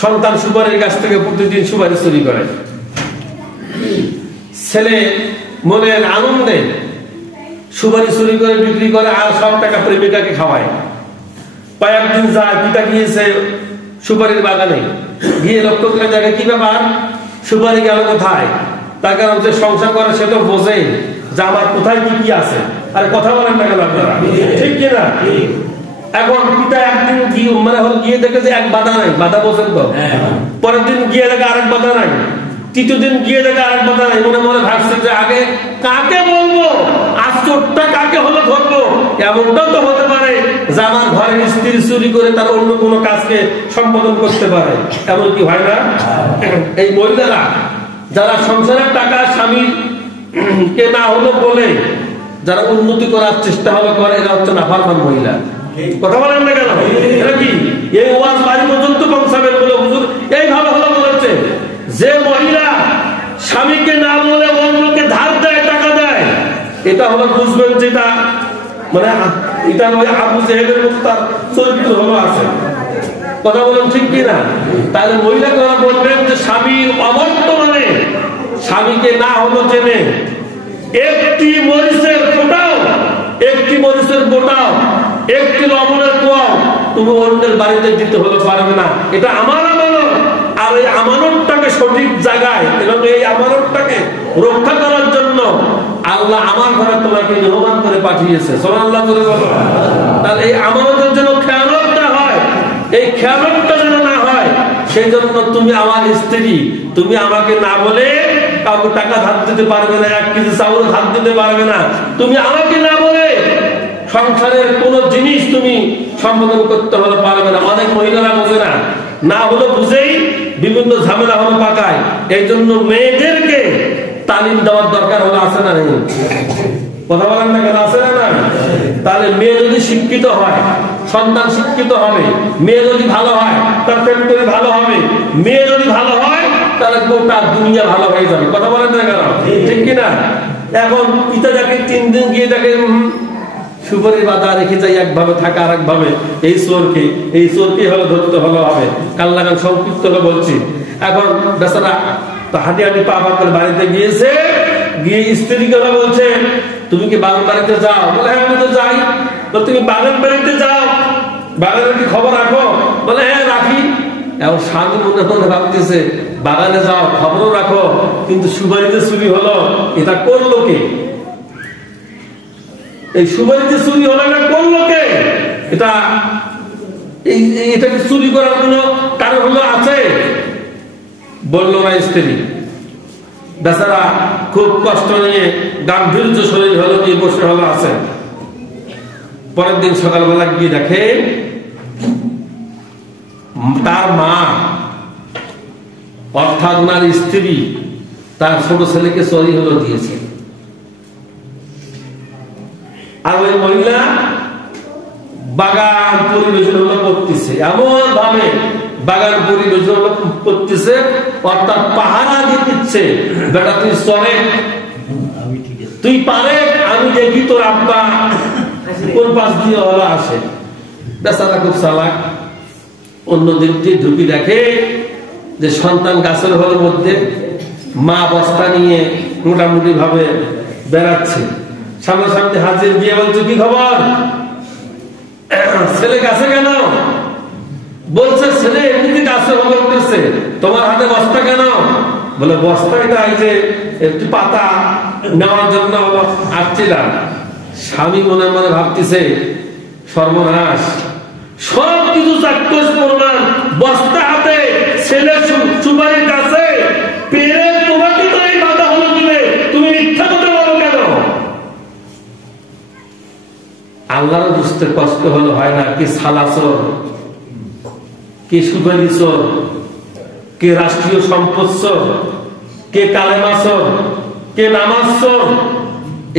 সন্তান সুপারির কাছ থেকে প্রতিদিন সুপারি চুরি করে। ছেলে মনের আনন্দে সুপারি চুরি করে বিক্রি করে আর সব টাকা প্রেমিকাকে খাওয়ায়। কয়েকদিন যায়, পিতা গিয়েছে সুপারির বাগানে, গিয়ে লক্ষ্য করে দেখে কি ব্যাপার, সুপারি গেল কোথায়। তার কারণ যে সংসার করে সে তো বোঝে যে আমার কোথায় কি কি আছে। আর কথা বলেন না কেন আপনারা, ঠিক কিনা? এখন পিতা একদিন গিয়ে দেখে যে এক বাধা নাই, বাধা বোঝেন তো। পরের দিন গিয়ে দেখে আরেক বাধা নাই, তৃতীয় দিন গিয়ে দেখে আরেক বাধা নাই। মনে মনে ভাবছে যে আগে কাকে বলবো, আজ চোরটা কাকে হলো ধরবো। এমনটাও তো হতে পারে যে আমার ঘরের স্ত্রী চুরি করে তার অন্য কোনো কাজকে সম্পাদন করতে পারে। এমন কি হয় না? এই মহিলারা যারা সংসারের টাকা স্বামীর কে না হলো বলে যারা উন্নতি করার চেষ্টা হলো করে, এরা হচ্ছে নাফরমান মহিলা। কথা বলেন না কেন? এটা কি এই ওয়াজ বাড়ি পর্যন্ত পৌঁছাবেন বলে হুজুর এইভাবে হলো বলেছে যে মহিলা স্বামীকে না বলে অন্যকে ধার দেয়, টাকা দেয়, এটা হলো বুঝবেন যেটা মানে এটা ওই আবু জেহেলের মতো তার চরিত্র হলো আছে। কথা বলেন ঠিক কিনা? তাহলে মহিলাকে বলবেন যে স্বামীর অবর্তমানে স্বামীকে না হলো জেনে একটি মরিচের ফোটাও, একটি মরিচের বোটাও, একটি লবণের কোয়াও তুমি অন্যের বাড়িতে দিতে হলে পারবে না। এটা আমার আমানত। আর এই আমানতটাকে সঠিক জায়গায় এবং এই আমানতটাকে রক্ষা করার জন্য আল্লাহ আমার ঘরে তোমাকে মেহমান করে পাঠিয়েছে। সুবহানাল্লাহ করে বলো। তাহলে এই আমানতের জন্য খেয়ানত না হয়, এই খেয়ানতটা যেন না হয়, সেই জন্য তুমি আমার স্ত্রী, তুমি আমাকে না বলে কাউকে টাকা ধার দিতে পারবে না, 1 কেজি চাউল ধার দিতে পারবে না। তুমি আমাকে না বলে সংসারের কোন জিনিস তুমি সম্পাদন করতে হলে পারবে না। অনেক মহিলারা বোঝে না, না হলো বুঝেই বিভিন্ন ঝামেলা হলো পাকায়। এই জন্য মেয়েদেরকে তালিম দেওয়ার দরকার হলো, আছে না নেই? কথা বলেন না কেন? আছে না? তাহলে মেয়ে যদি শিক্ষিত হয়, সন্তান শিক্ষিত হবে। মেয়ে যদি ভালো হয়, তার ফ্যামিলি ভালো হবে। মেয়ে যদি ভালো হয়, তাহলে গোটা দুনিয়া ভালো হয়ে যাবে। কথা বলেন না কেন? ঠিক কিনা? এখন পিতা যাকে 3 দিন গিয়ে দেখে সুপারি বাধা রেখে যাই একভাবে, থাকা আর একভাবে, এই চোরকে হলো ধরতে হলো হবে। কাল্লাগান সংক্ষিপ্ত হলো বলছি। এখন বেচারা তো হাঁটি হাঁটি পা পা করে বাড়িতে গিয়েছে, গিয়ে স্ত্রীকে বলছে তুমি কি বাগান বাড়িতে যাও? বলে হ্যাঁ আমি তো যাই। তো তুমি বাগান বাড়িতে যাও, বাগানের কি খবর রাখো? বলে হ্যাঁ রাখি। এখন স্বামী মনে মনে ভাবতেছে বাগানে যাও, খবরও রাখো, কিন্তু সুপারিতে চুরি হলো, এটা করলো কে? এই সুপারিতে চুরি হলো না করলো কে? এটাকে চুরি করার কোনো কারণ হলো আছে? বললো না স্ত্রী। বেচারা খুব কষ্ট নিয়ে গাম্ভীর্য শরীর হলো নিয়ে বসে হলো আছে। পরের দিন সকালবেলা গিয়ে দেখে তার মা অর্থাৎ ওনার স্ত্রী তার ছোট ছেলেকে চুরি হলো দিয়েছে। আর ওই মহিলা বাগান পরিবেশন হলো করতেছে, এমন ভাবে বাগান পরিবেশন করতেছে, অর্থাৎ পাহারা দিচ্ছে, বেটা তুই চলে, তুই পারে, আমি দেখি তোর আব্বা কোন পাশ দিয়ে হলো আসে। বেচারা খুব চালাক, অন্য দিক দিয়ে ঢুকি দেখে যে সন্তান গাছের হলের মধ্যে, মা বস্তা নিয়ে মোটামুটি ভাবে বেড়াচ্ছে। সামনাসামনি হাজির দিয়ে বলছে কি খবর, ছেলে গাছে কেন? বলছে ছেলে এমনিতে গাছে হলো উঠেছে, তোমার হাতে বস্তা কেন? বলে বস্তা এটা এই যে একটু পাতা নেওয়ার জন্য আসছিলাম। স্বামী মনে মনে ভাবতেছে সর্বনাশ, সব কিছু চাক্ষুষ প্রমাণ, বস্তা হাতে, ছেলে সুপারির কাছে পেরে, তোমাকে তো এই বাধা হলো দিলে, তুমি মিথ্যা কথা বলো কেন? আল্লাহর বুঝতে কষ্ট হলো, হয় না? কি সালাচর, কে সুপারি চোর, কে রাষ্ট্রীয় সম্পদ চোর, কে কালেমা চোর, কে নামাজ চোর,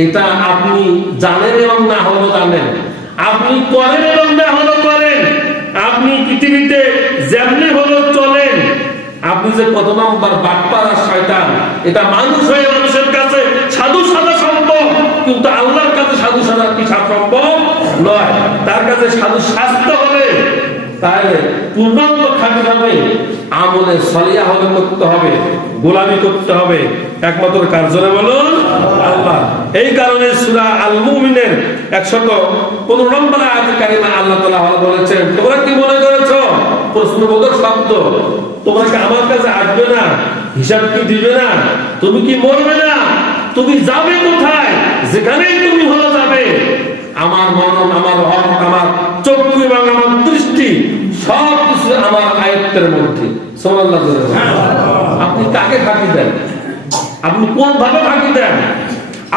এটা আপনি জানেন এবং না হলো জানেন, আপনি করেন এবং না হলো করেন, আপনি পৃথিবীতে যেমনি হলো চলেন, আপনি যে কত নম্বর বাটপার আর শয়তান, এটা মানুষ হয়ে মানুষের কাছে সাধু সাদা সম্ভব, কিন্তু আল্লাহর কাছে সাধু সাদা কি সম্ভব নয়। তার কাছে সাধু সাজতে হবে, তাহলে পূর্ণাঙ্গ খাঁটি হবে আমলে সলিহা হলে করতে হবে, গোলামি করতে হবে একমাত্র কার জন্য বলুন? আল্লাহ। এই কারণে সূরা আল মুমিনের 115 নম্বর আয়াতে কারিমা আল্লাহ তাআলা বলেছেন, তোমরা কি মনে করেছো প্রশ্নবোধক শব্দ, তোমরা কি আমার কাছে আসবে না, হিসাব কি দিবে না, তুমি কি মরবে না, তুমি যাবে কোথায়, যেখানেই তুমি হলো যাবে, আমার মনন, আমার হক, আমার চক্ষু এবং আমার দৃষ্টি সবকিছু আমার আয়ত্তের মধ্যে। সুবহানাল্লাহ। আপনি কাকে ফাঁকি দেন? আপনি কোন ভাবে ফাঁকি দেন?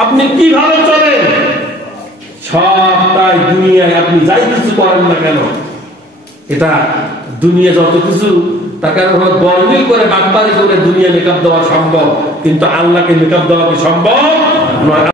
আপনি কিভাবে চলেন? সবটাই দুনিয়ায় আপনি যাই কিছু করেন না কেন, এটা দুনিয়া যত কিছু তার কারণ হলো গর্বিল করে বাটপারি করে দুনিয়া মেকআপ দেওয়া সম্ভব, কিন্তু আল্লাহকে মেকআপ দেওয়া কি সম্ভব নয়।